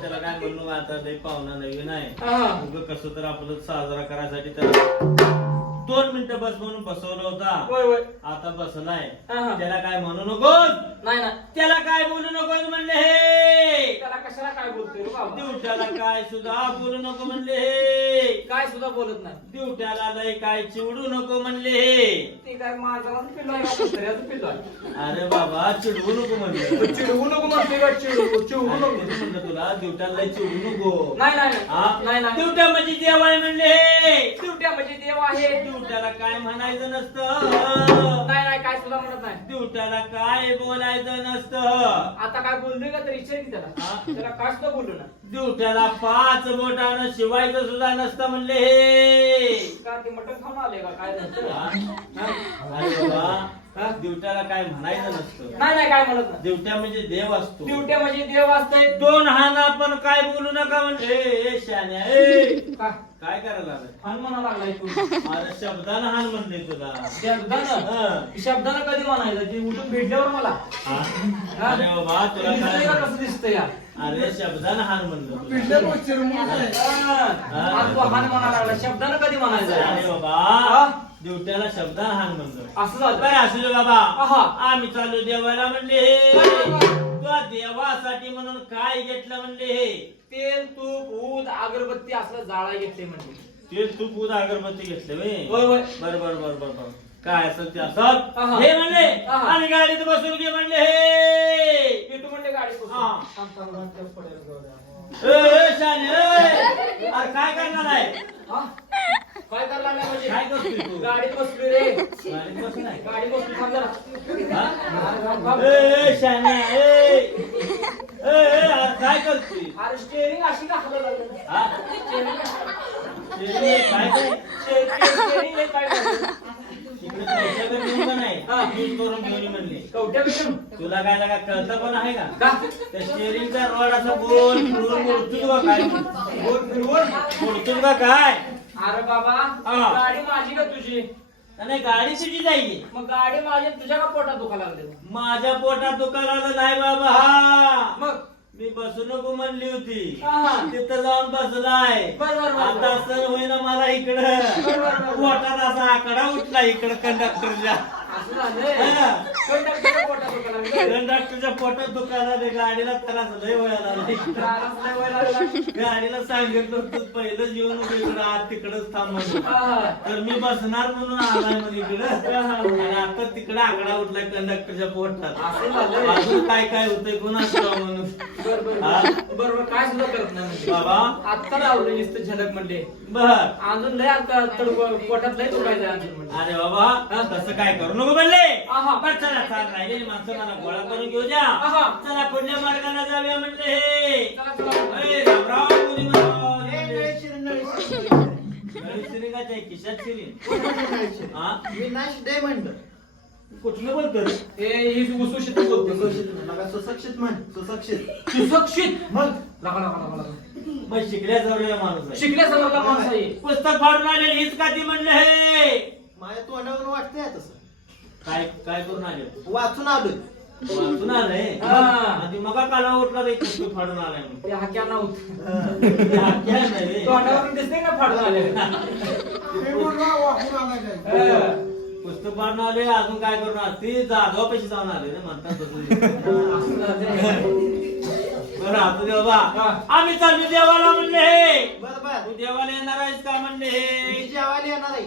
त्याला काय म्हणू आता ते पाहुणा नवीन आहे हा. उगं कसं तर आपलं साजरा करायसाठी त्याला दोन मिनिटं बस म्हणून बसवलं होता. होय होय. आता बसलाय. हा, हा. त्याला काय म्हणू नकोस? नाही ना त्याला काय बोलू नकोस म्हणले हे? त्याला कशाला काय बोलतोय रे बाबा? दिवट्याला काय सुद्धा बोलू नको म्हणले हे. काय सुद्धा बोलत नाही. दिवट्याला लय काय चिवडू नको म्हणले हे. ते काय माझा पिल्लो आहे का? कुत्र्याचं पिल्लो आहे. अरे बाबा चिडवू नको म्हणले. चिडवू नको म्हणतोय का? चिडवू नको म्हणलं तुला दिवट्याला लय चिडवू नको. नाही नाही हा? नाही नाही. दिवट्या म्हणजे देव आहे म्हणले हे. चिवट्या म्हणजे देव आहे. दिवट्याला काय म्हणायचं नसतं? नाही नाही काय सुद्धा म्हणत नाही. दिवट्याला काय बोलायचं नसतं? आता काय बोललोय का तर विचार की त्याला? हा? त्याला काय सुद्धा बोललो ना दिवट्याला पाच बोटानं शिवायचं सुद्धा नसतं म्हणले हे. का ते मटण खाऊन आले का? काय नसतं. हा? अरे बाबा दिवट्याला काय म्हणायचं नसतं. नाही नाही काय म्हणत नाही. दिवट्या म्हणजे देव असतो. दिवट्या म्हणजे देव असतंय. दोन हाना पण काय बोलू नका म्हणजे शान्या ए. का? काय करायला लागलं? हान म्हणा लागलाय तू. अरे शब्दानं हान म्हणले तुला. शब्दानं? हा. शब्दानं कधी म्हणायचं? ते उठून भेटल्यावर मला. हा? हा? अरे बाबा तुला दिसतंय का काय कसं दिसतंय या? अरे शब्दानं हान म्हणलं तुला. हा. तू हान म्हणा लागला शब्दानं कधी अरे म्हणायचं बाबा दिवट्याला शब्दानं हान म्हणलं. असं झालं? बरं असू दे बाबा. आहा. आम्ही चालू देवाला म्हणले. तुला देवासाठी म्हणून काय घेतलं म्हणले हे तेल तूप ऊद अगरबत्ती असलं जाळा घेतले म्हणजे ते तू पूजा अगरबत्ती घेतले वे होय, होय. बर बर बर बर बर काय असेल ते आहा. हे म्हणले. आणि गाडीत बसून घे म्हणले हे येतो म्हणले गाडी हा. ए, ए, शाने, ए. अरे काय करणार आहे काय करणार नाही म्हणजे काय करतोय तू गाडीत बसलोय रे गाडीत बसून आहे गाडी बसली थांब जरा हा? ए, ए, शाने, ए. ए, ए, अरे काय करतोय अरे स्टेअरिंग अशी का लागलं? हा? स्टेअरिंग काय काय स्टेअरिंग काय नाही हा. यूज करून घेऊन ये म्हणले कवट्या? तुला काय लागा कळतं पण आहे का? त्या स्टेअरिंगचा रोड असा गोल फिरवून मोडतो का काय गोल फिरवून? मोडतो का काय अरे बाबा हा. गाडी माझी का तुझी नाही गाडी तुझी जाईल मग गाडी माझी तुझ्या का पोटात दुखा लागले माझ्या पोटात दुकान आलं नाही बाबा हा मग मी बसू नको म्हणली होती हा. तिथं जाऊन बसलाय बर, बर, बर, आता. सण होईना मला इकडं बर, बर, बर. पोटात असा आकडा उठला इकडं कंडक्टरच्या असं झालंय हा. कंडक्टरच्या पोटात लागले कंडक्टरच्या पोटात दुकान आले गाडीला त्रास लय व्हायला लागला. त्रास लय व्हायला लागला. गाडीला सांगितलं होतं पहिलं जीवन नको इकडं आत तिकडच थांब म्हणून. हा. तर मी बसणार म्हणून आलाय मग इकडं. आणि आता तिकडं आकडा उठलाय कंडक्टरच्या पोटात. असं झालंय. अजून काय काय होतंय कोणाच म्हणून? बर बर. हा? बर बर काय सुद्धा करत नाही म्हणजे. बाबा? आत्ता लावलं नुसतं झलक म्हणले बर. अजून लय आता तड पोटात लय दुखायचं अजून म्हणले अरे बाबा तसं काय करू नको म्हणले. आहा. चला चाल राहिलेली माणसं मला गोळा करून घेऊ द्या. चला पुढल्या मार्गाला जाऊया म्हणले हे. चला, चला. ए, रामराव मुली महाराज. गणेश शिरी का ते खिशात शिरी? हा? कुठलं बोलतो रे? हे उसूशित बोलतो सुशिक्षित म्हण सुशिक्षित सुशिक्षित. मग? लगा लगा लगा लगा मग शिकल्या जवळ माणूस आहे. शिकल्या सगळ्याला माणसं आहे? पुस्तक फाडून आले हीच का ती म्हणलं हे? माझ्या तोंडावरून वाटतंय तसं काय काय करून आले? वाचून आलोय. वाचून आले हा. आधी मगा काला उठला पुस्तक फाडून आलाय म्हणून. ते हाक्या नव्हतं ते हाक्या नाही रे. तोंडावरून दिसते ना फाडून आले पुस्तक फाडून आले अजून काय करून आले? ते जाधव पैसे जाऊन आले रे म्हणतात तसं. बरं आता हा. आम्ही चाललो देवाला म्हणले हे. बरं बर. तू देवाला येणार आहेस का म्हणले मी हे जेवायला येणार आहे.